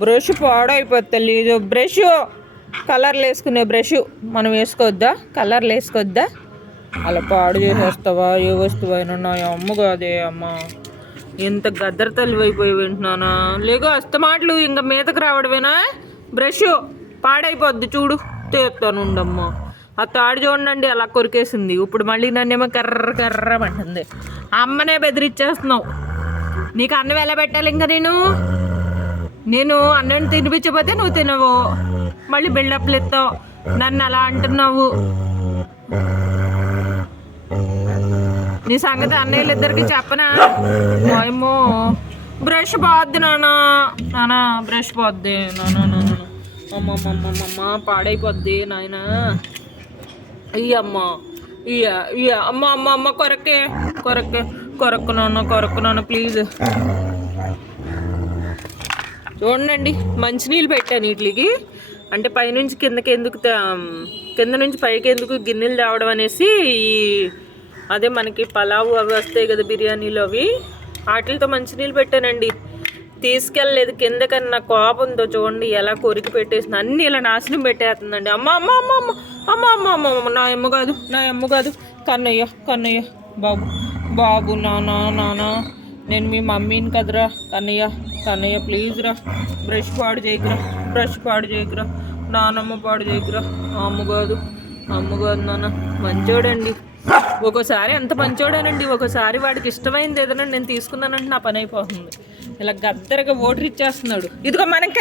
Brush పాడైపోతుంది. ఇది brush కలర్లు వేసుకునే బ్రష్ మనం వేసుకోవద్దా? కలర్లు వేసుకోవద్దా? అలా పాడు చేసేస్తావా? ఏ వస్తువు అయినా నా అమ్మ కాదే అమ్మ. ఎంత గద్దర తల్లి అయిపోయి వింటున్నానా? లేగో అస్తమాటలు ఇంకా మీదకి రావడమేనా? బ్రష్ పాడైపోద్ది చూడు, తీస్తానుండమ్మా. ఆ తాడు చూడండి అలా కొరికేసింది. ఇప్పుడు మళ్ళీ నన్నేమో కర్రమంటుంది. అమ్మనే బెదిరిచ్చేస్తున్నావు. నీకు అన్నం ఎలా పెట్టాలి? ఇంకా నేను అన్నం తినిపించకపోతే నువ్వు తినవు, మళ్ళీ బిల్డప్లు ఎత్తావు, నన్ను అలా అంటున్నావు. నీ సంగతి అన్నయ్యలు ఇద్దరికి చెప్పనా? ఏమో బ్రష్ పోద్ది నానా, బ్రష్ పోద్ది నాన్న. అమ్మమ్మమ్మమ్మ పాడైపోద్ది నాయన. అమ్మ అమ్మ అమ్మ అమ్మ కొరక్కు నాన్న ప్లీజ్. చూడండి మంచినీళ్ళు పెట్టాను వీటికి. అంటే పైనుంచి కిందకి ఎందుకు, కింద నుంచి పైకి ఎందుకు గిన్నెలు తేవడం అనేసి, అదే మనకి పలావు అవి వస్తాయి కదా బిర్యానీలు, అవి వాటితో మంచినీళ్ళు పెట్టానండి. తీసుకెళ్ళలేదు కిందకన్నా కోపంతో చూడండి ఎలా కొరికి పెట్టేసింది. అన్నీ ఇలా నాశనం పెట్టేస్తుందండి. అమ్మ అమ్మ అమ్మ అమ్మ అమ్మ అమ్మ అమ్మ అమ్మ నా అమ్మ కాదు కన్నయ్య బాబు నానా నేను మీ మమ్మీని కదరా కన్నయ్య ప్లీజ్ రా, బ్రష్ పాడు చేయకురా నానమ్మ పాడు చేయకురా. అమ్మ కాదు నాన్న. మంచోడండి. ఒక్కోసారి అంత మంచోడానండి. ఒకసారి వాడికి ఇష్టమైంది ఏదైనా నేను తీసుకున్నానంటే నా పని అయిపోతుంది. ఇలా గద్దరగా ఓటర్ ఇచ్చేస్తున్నాడు. ఇదిగో మనకి